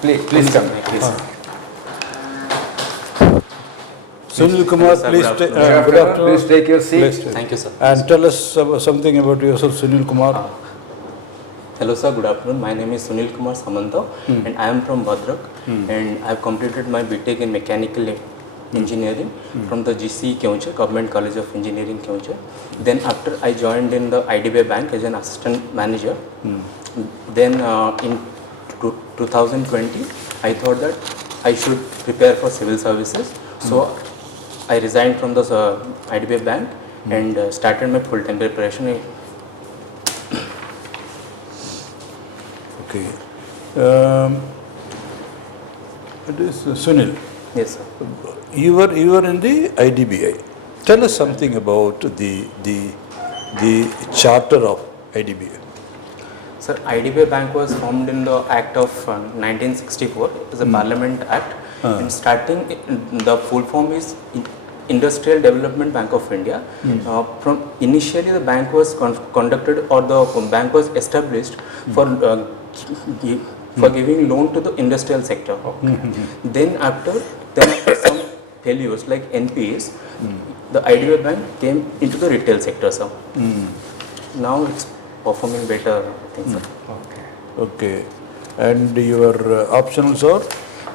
Please come. Please. Sunil Kumar, please Good afternoon. Please take your seat. Thank you, sir. And tell us something about yourself, Sunil Kumar. Hello, sir. Good afternoon. My name is Sunil Kumar Samanta, and I am from Bhadrak, and I have completed my BTech in Mechanical Engineering from the GC Keonjhar, Government College of Engineering Keonjhar. Then after I joined in the IDBI Bank as an assistant manager. Then in 2020, I thought that I should prepare for civil services. So I resigned from the IDBI Bank and started my full-time preparation. Okay. It is Sunil. Yes, sir. You were in the IDBI. Tell us something about the charter of IDBI. Sir, IDBI Bank was formed in the Act of 1964. It is a Parliament Act. And starting, the full form is Industrial Development Bank of India. From initially, the bank was conducted, or the bank was established for giving loan to the industrial sector. Then after some failures like NPAs, the IDBI Bank came into the retail sector. So now it's performing better, I think, sir. Okay. And your optionals are?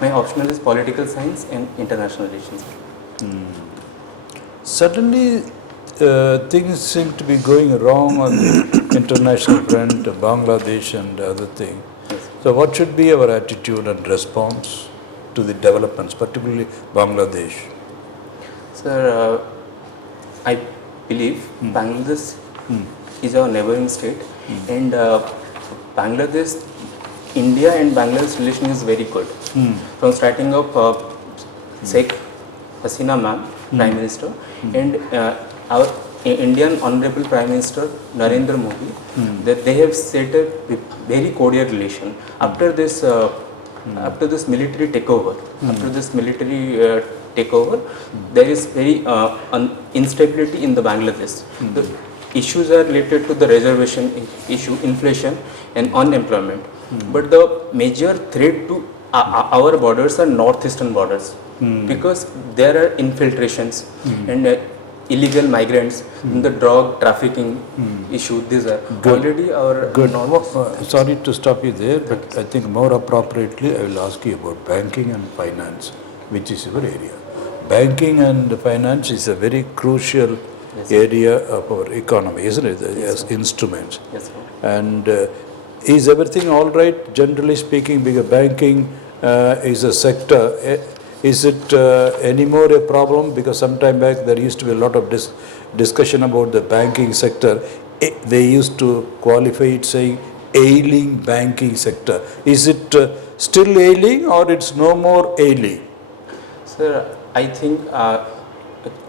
My optional is political science and international relations. Suddenly, things seem to be going wrong on the international front, Bangladesh and other thing. Yes. So what should be our attitude and response to the developments, particularly Bangladesh? Sir, I believe Bangladesh is our neighboring state, and Bangladesh, India and Bangladesh relation is very good. From starting of Sheikh Hasina ma'am, Prime Minister, and our Indian Honorable Prime Minister Narendra Modi, that they have set a very cordial relation. After this military takeover, there is very instability in the Bangladesh. The issues are related to the reservation issue, inflation and unemployment. But the major threat to our borders are northeastern borders, because there are infiltrations and illegal migrants, in the drug trafficking issue. These are already our Sorry to stop you there, but I think more appropriately I will ask you about banking and finance, which is your area. Banking and finance is a very crucial area of our economy, isn't it? As instruments. Yes, sir. And is everything all right, generally speaking, because banking is a sector? Is it anymore a problem? Because some time back there used to be a lot of discussion about the banking sector. They used to qualify it saying ailing banking sector. Is it still ailing, or it's no more ailing? Sir, I think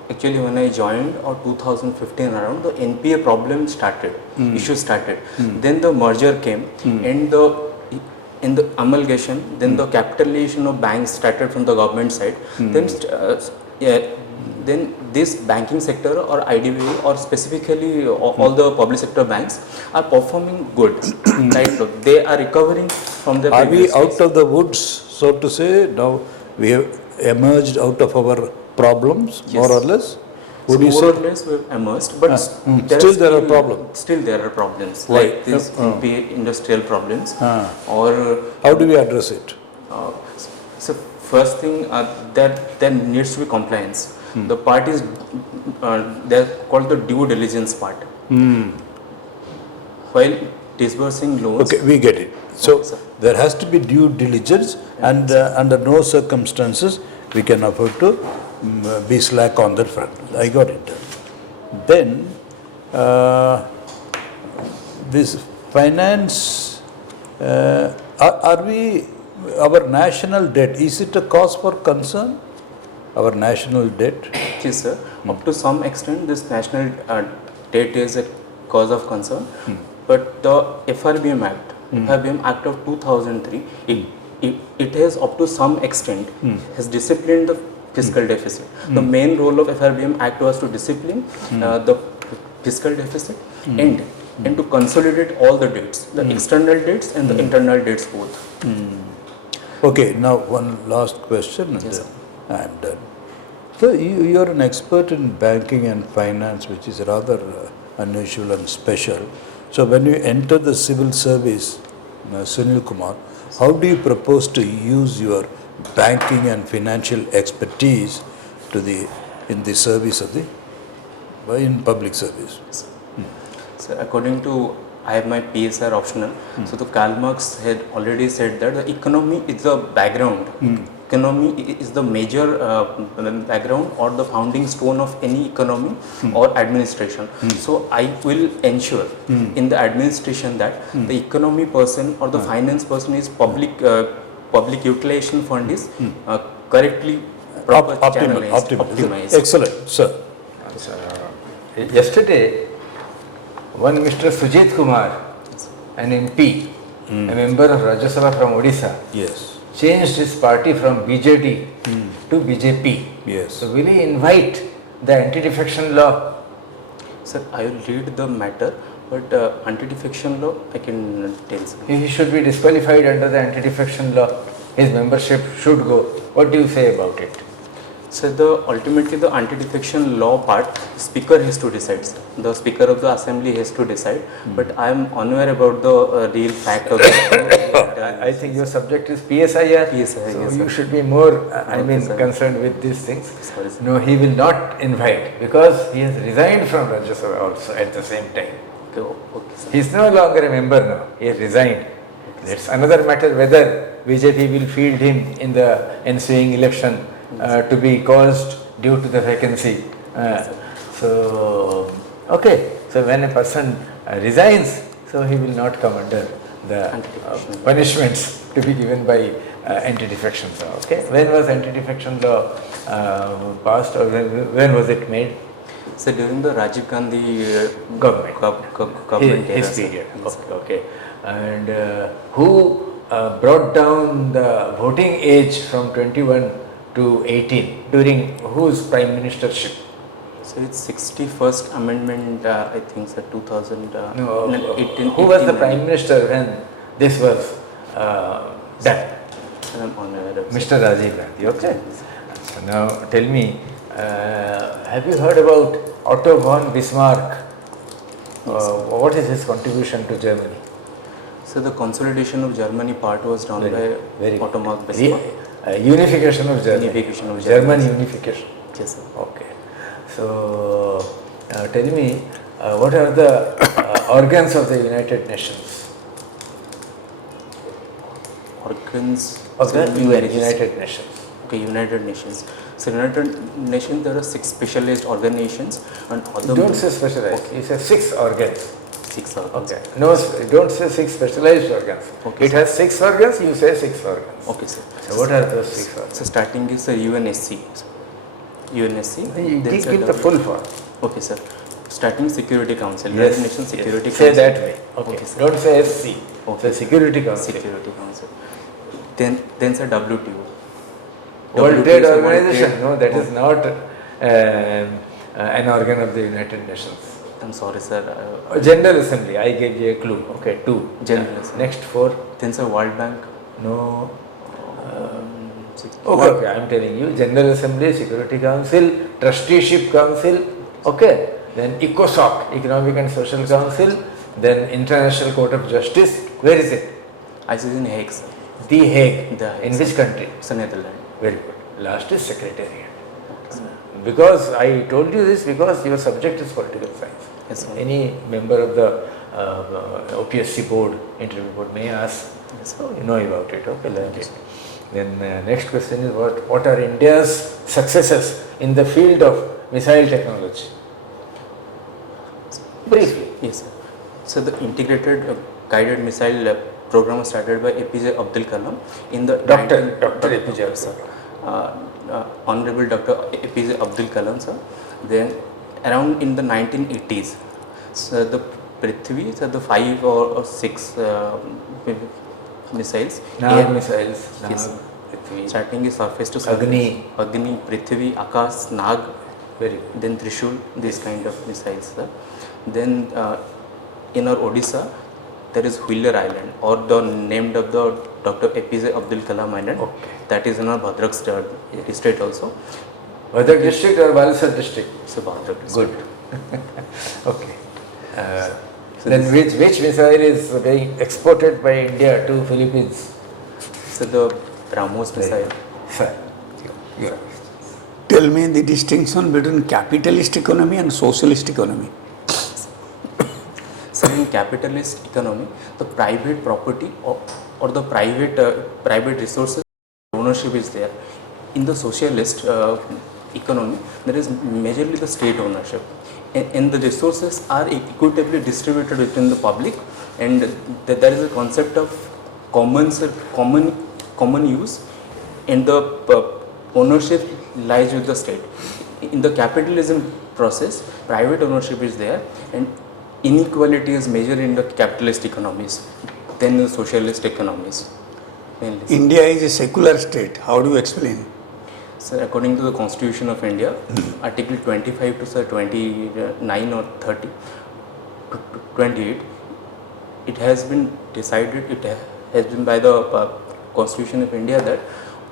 actually when I joined, or 2015 around, the NPA problem started, issue started. Then the merger came, and in the amalgamation, then the capitalization of banks started from the government side. Then this banking sector, or IDBI, or specifically all the public sector banks, are performing good. Right? So they are recovering from the. Are we out of the woods, so to say? Now we have emerged out of our problems, more or less? Would you say? More or less we have emerged, but there are problems. Still there are problems, Why? like these industrial problems. Or how do we address it? So first thing, there needs to be compliance. The part is they're called the due diligence part. While disbursing loans. Okay, we get it. So there has to be due diligence, and under no circumstances we can afford to be slack on that front. I got it. Then this finance, are we, our national debt, is it a cause for concern? Our national debt? Yes, sir. Up to some extent, this national debt is a cause of concern. But the FRBM Act of 2003, it has up to some extent has disciplined the fiscal deficit. The main role of FRBM Act was to discipline the fiscal deficit and to consolidate all the debts, the external debts and the internal debts both. Okay, now one last question and Yes, then I am done. So you are an expert in banking and finance, which is rather unusual and special. So when you enter the civil service, Sunil Kumar, how do you propose to use your banking and financial expertise in the service of in public service? So according to, I have my PSR optional. So the Karl Marx had already said that the economy is the background. Economy is the major background or the founding stone of any economy or administration. So I will ensure in the administration that the economy person or the finance person is public utilization fund is correctly proper channelized, optimized. Excellent, sir. Yesterday, one Mr. Sujit Kumar, an MP, a member of Rajya Sabha from Odisha, Yes. changed his party from BJD to BJP. Yes. So will he invite the anti-defection law? Sir, I will read the matter, but anti-defection law I can tell. Sir. He should be disqualified under the anti-defection law. His membership should go. What do you say about it? So ultimately the anti-defection law part, speaker has to decide. Sir. The speaker of the assembly has to decide. But I am unaware about the real fact of the. I think your subject is PSIR. PSIR, so yes, you sir. should be more, Sir. concerned with these things. Sorry, sir. No, he will not invite because he has resigned from Rajya Sabha also at the same time. Okay, okay, sir. He is no longer a member now. He has resigned. That's another matter whether BJP will field him in the ensuing election to be caused due to the vacancy. So when a person resigns, so he will not come under the punishments to be given by anti-defection law. Okay, when was anti-defection law passed, or when was it made? So during the Rajiv Gandhi Government. Government era, His sir. period. Yes, sir. Okay. And who brought down the voting age from 21 to 18 during whose prime ministership? So it's 61st amendment, I think, sir, 2000. No, 18, who was the 18, prime minister when this was done? I'm unaware of. Mr. Rajiv Gandhi. Okay. So now tell me, have you heard about Otto von Bismarck? What is his contribution to Germany? So the consolidation of Germany part was done by Otto von Bismarck. Unification of Germany. Unification of German Germany. unification. Yes, sir. Okay. So tell me, what are the organs of the United Nations? Organs Of the so United Nations. Okay, United Nations. So United Nations, there are 6 specialized organizations and other. Don't say specialized. You say 6 organs. 6 organs. Okay. No, don't say 6 specialized organs. Okay, It has 6 organs. You say 6 organs. Okay, sir. So what are those 6 organs? So starting is the UNSC. UNSC. You then sir, give the full form. Okay, sir. Starting Security Council. Yes. United Nations Security Say Council. that way. Okay. sir. Don't say SC. Okay. Say Security Council. Security Council. Then sir, WTO. World WTO Trade is the World Organization. Trade- No, that is not an organ of the United Nations. I'm sorry, sir. General Assembly. I gave you a clue. Okay, 2. General Assembly. Next 4. Then sir, World Bank. No. Six- Okay, I am telling you. General Assembly, Security Council, Trusteeship Council. Okay. Then ECOSOC, Economic and Social Council. Then International Court of Justice. Where is it? I see in Hague, sir. The Hague. The Hague, In sir. which country? It's Netherlands. Very good. Last is Secretariat. Because I told you this because your subject is political science. Yes, sir. Any member of the OPSC board, interview board may ask. Yes, So you know about it. Okay, learn it. Then next question is what are India's successes in the field of missile technology? Briefly. Yes, sir. So the integrated guided missile program was started by APJ Abdul Kalam in the Dr. 19 APJ Abdul sir. Honorable Dr. APJ Abdul Kalam, sir. Then around in the 1980s, so the Prithvi, so the 5 or 6 missiles. Nag missiles. Yes, Nag, Prithvi. starting is surface to surface. Agni, Prithvi, Akash, Nag, Very good. then Trishul, this kind of missiles. Sir. Then in our Odisha, there is Wheeler Island, or the named of the Dr. APJ Abdul Kalam Island. Okay. That is in our Bhadrak state also. Bhadak district or Balsar district? So Bhadrak district. Good. Okay. Then which missile is being exported by India to Philippines? So the BrahMos missile. Sir. Yeah. Tell me the distinction between capitalist economy and socialist economy. So in capitalist economy, the private property or the private resources ownership is there. In the socialist economy, there is majorly the state ownership, and the resources are equitably distributed within the public, and there is a concept of common use, and the ownership lies with the state. In the capitalism process, private ownership is there, and inequality is measured in the capitalist economies than the socialist economies. Mainly. India is a secular state. How do you explain? So according to the Constitution of India, Article 25 to 29 or 30 to 28, it has been decided, it has been by the Constitution of India that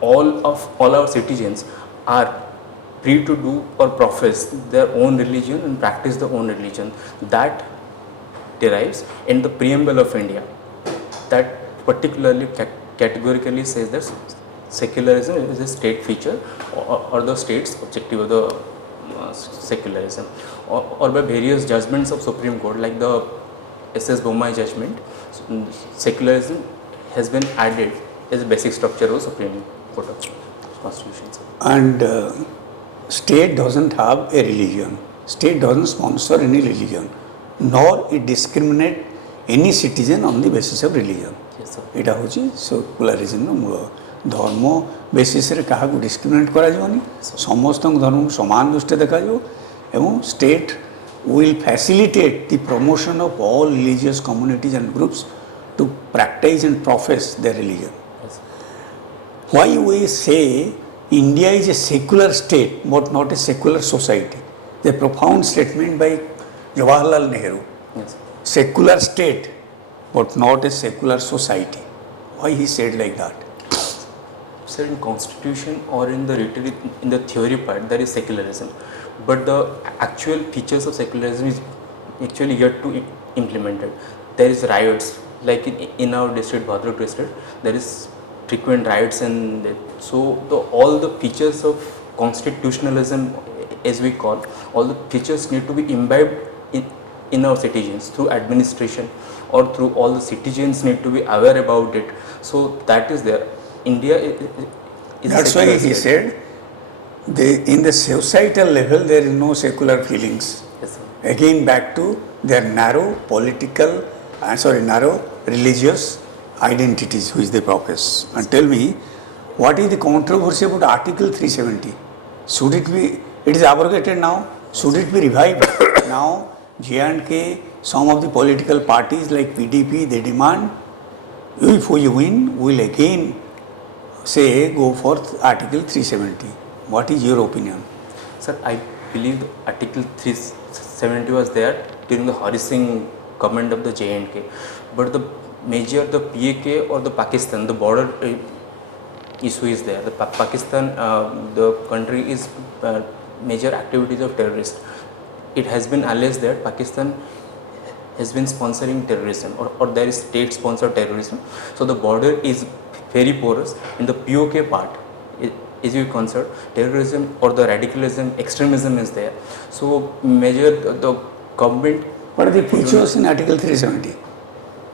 all our citizens are free to do or profess their own religion and practice their own religion. That derives in the preamble of India, that particularly categorically says that secularism is a state feature or the state's objective of the secularism, or by various judgments of Supreme Court like the SS Bommai judgment, secularism has been added as a basic structure of Supreme Court of Constitution. And state doesn't have a religion. State doesn't sponsor any religion, nor it discriminate any citizen on the basis of religion. Yes, sir. এটা হচ্ছে সেকুলারিজমର ମୂଳ। ଧର୍ମ ବେସିସରେ କାହାକୁ ଡିସ୍କ୍ରିମିନେଟ୍ କରାଯିବନି, ସମସ୍ତଙ୍କ ଧର୍ମକୁ ସମାନ ଦୃଷ୍ଟିରେ ଦେଖାଯିବ, ଏବଂ state will facilitate the promotion of all religious communities and groups to practice and profess their religion. Yes. Why we say India is a secular state but not a secular society? The profound statement by Jawaharlal Nehru. Yes. Secular state but not a secular society. Why he said like that? So in constitution or in the theory part, there is secularism, but the actual features of secularism is actually yet to implemented. There is riots, like in our district, Bhadrak district, there is frequent riots, and so all the features of constitutionalism, as we call, all the features need to be imbibed in our citizens through administration, or through all the citizens need to be aware about it. So that is there. India is That's why he said in the societal level there is no secular feelings. Yes, sir. Again back to their narrow religious identities which they profess. And tell me, what is the controversy about Article 370? Should it be, it is abrogated now, should it be revived? Now J&K, some of the political parties like PDP, they demand, if we win, we will again say go for Article 370. What is your opinion? Sir, I believe Article 370 was there during the Hari Singh government of the J&K, but the PAK or the Pakistan, the border issue is there. The Pakistan, the country is major activities of terrorists. It has been alleged that Pakistan has been sponsoring terrorism, or there is state sponsored terrorism. So the border is very porous. In the POK part, is you consider terrorism or the radicalism, extremism is there. So measure the government. What are the features in Article 370?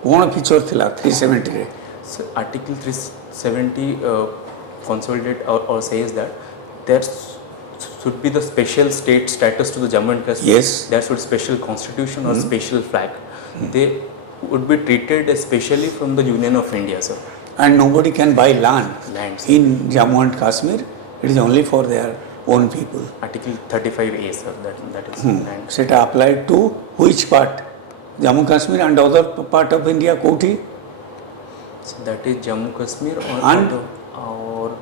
What feature thila 370 re? So Article 370 consolidate or says that there should be the special state status to the Jammu and Kashmir. Yes. There should be special constitution or special flag. They would be treated especially from the Union of India, sir. And nobody can buy lands in Jammu and Kashmir. It is only for their own people. Article 35A, sir, that is. And Seta applied to which part? Jammu Kashmir and other part of India, Koti? so that is Jammu Kashmir And or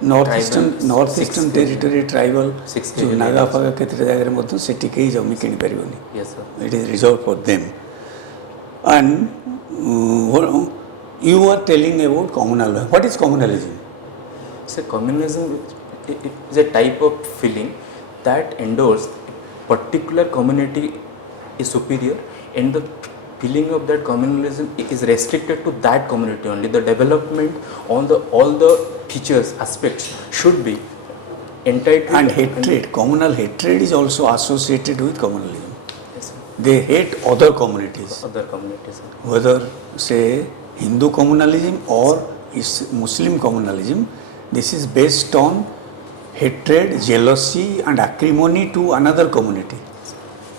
Northeastern Six- territory tribal. Six जो नागा फागा केतरे जागरे मध्य सेठी केही जमी किनि परिबनी. yes, sir. It is reserved for them. And you are telling about communal. What is communalism? So communalism is a type of feeling that endorses a particular community is superior, and the feeling of that communalism is restricted to that community only. The development on all the features, aspects should be entitled. And hatred, communal hatred is also associated with communalism. Yes, sir. They hate other communities, Other communities. whether say Hindu communalism or is Muslim communalism. This is based on hatred, jealousy and acrimony to another community,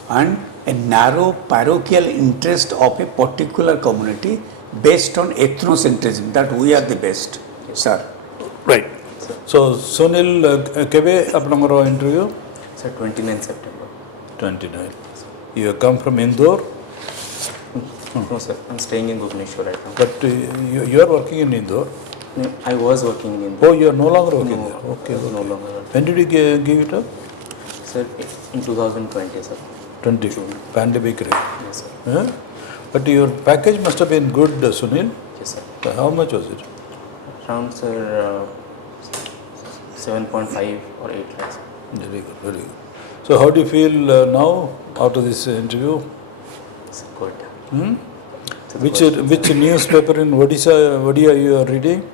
and a narrow parochial interest of a particular community based on ethnocentrism, that we are the best. Sir. Right. So, Sunil, kebe apnangaro interview? Sir, 29 September. 29. You have come from Indore, No, sir. I'm staying in Bhubaneswar right now. but you are working in Indore. No, I was working in. Oh, you are no longer working No, there. Okay. I was no longer. When did you give it up? Sir, in 2020, sir. 20. June. Pandemic. Yes, sir. Huh? But your package must have been good, Sunil. Yes, sir. How much was it? Around, sir, 7.5 or 8 lakhs. Very good, very good. So, how do you feel now after this interview? It's good. Hmm? It's good. Which newspaper in Odia you are reading?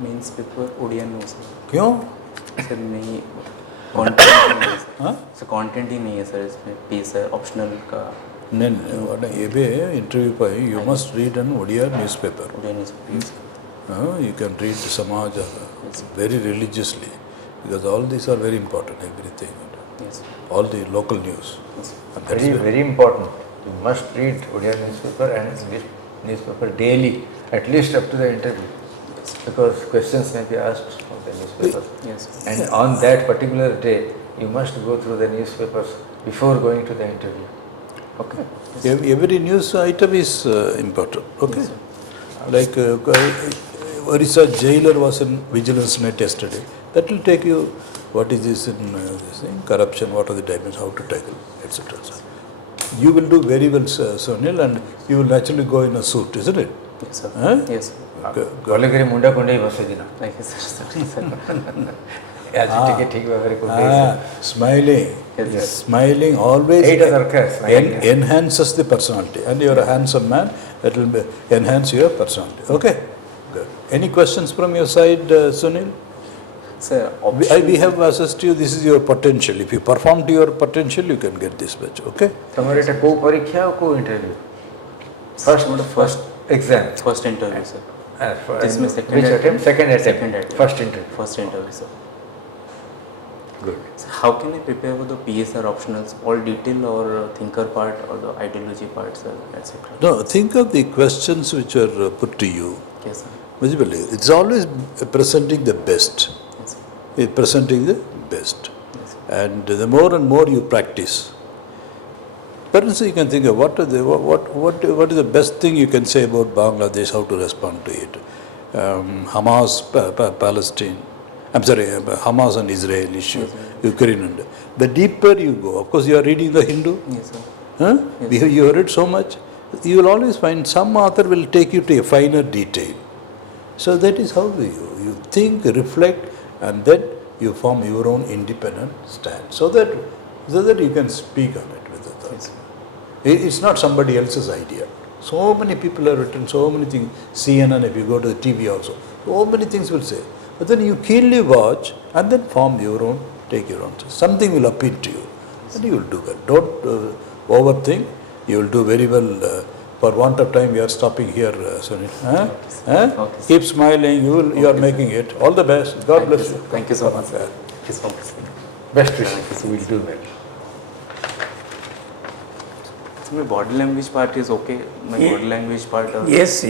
Means paper Odia no, sir. क्यों? Sir नहीं content नहीं है sir. हाँ? Sir content ही नहीं है sir इसमें piece है optional का नहीं वाला ये भी interview पर you must read an Odia newspaper. Odia news piece. You can read Samaj very religiously because all these are very important, everything. Yes. All the local news. Yes. And that's Very, very important. You must read Odia newspaper and English newspaper daily, at least up to the interview, because questions may be asked from the newspapers. Yes. And on that particular day, you must go through the newspapers before going to the interview. Okay? Every news item is important. Okay. Like Odisha jailer was in Vigilance Net yesterday. That will take you what is this in this thing, corruption, what are the dimensions, how to tackle, etc. You will do very well, Sunil, and you will naturally go in a suit, isn't it? Yes, sir. Huh? Yes. Goliagiri munda kundai bhasedina. Thank you, sir. Aji tike thik bhabare kundai. Smiling. Yes. Smiling always Eight other cars, smiling. enhances the personality. And you are a handsome man, that will enhance your personality. Okay? Good. Any questions from your side, Sunil? Sir, We have assessed you, this is your potential. If you perform to your potential, you can get this much. Okay? Tomorrow it a co-parikya or co-interview? First exam. first interview, sir. This means second which attempt? attempt? Second attempt. Second attempt. First interview. First interview, sir. Good. So how can I prepare for the PSR optionals? All detail or thinker part or the ideology part, sir, etc. No, think of the questions which are put to you. Yes, sir. Visibly, it's always presenting the best. Yes, sir. It's presenting the best. Yes, sir. And the more and more you practice, parents, you can think of what is the best thing you can say about Bangladesh, how to respond to it. Hamas, Palestine, I'm sorry, Hamas and Israel issue, Yes, Ukraine. And the deeper you go, of course you are reading the Hindu, Yes, sir. huh? Yes, You read so much, you will always find some author will take you to a finer detail. So that is how you think, reflect, and then you form your own independent stand, so that you can speak on it with authority. Yes. It's not somebody else's idea. So many people have written so many things. CNN, if you go to the TV also, so many things will say. But then you keenly watch and then form your own, take your own. Something will appeal to you, and you will do well. Don't overthink. You will do very well. For want of time, we are stopping here, Sunil. Okay. Keep smiling. You are making it. All the best. God bless you. Thank you so much, sir. Thank you so much, sir. Best wishes. We will do well. So my body language part is okay. My body language part. Yes.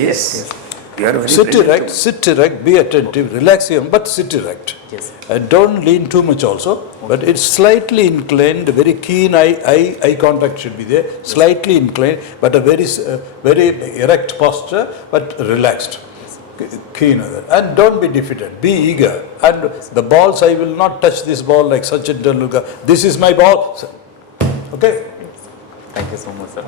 You are very Sit erect, be attentive, relax him, but sit erect. Yes. Don't lean too much also, but it's slightly inclined, very keen eye contact should be there, slightly inclined, but a very erect posture, but relaxed. Keen. And don't be defeated, be eager. And the balls, I will not touch this ball like Sachin Tendulkar. This is my ball. Okay? Thank you so much, sir.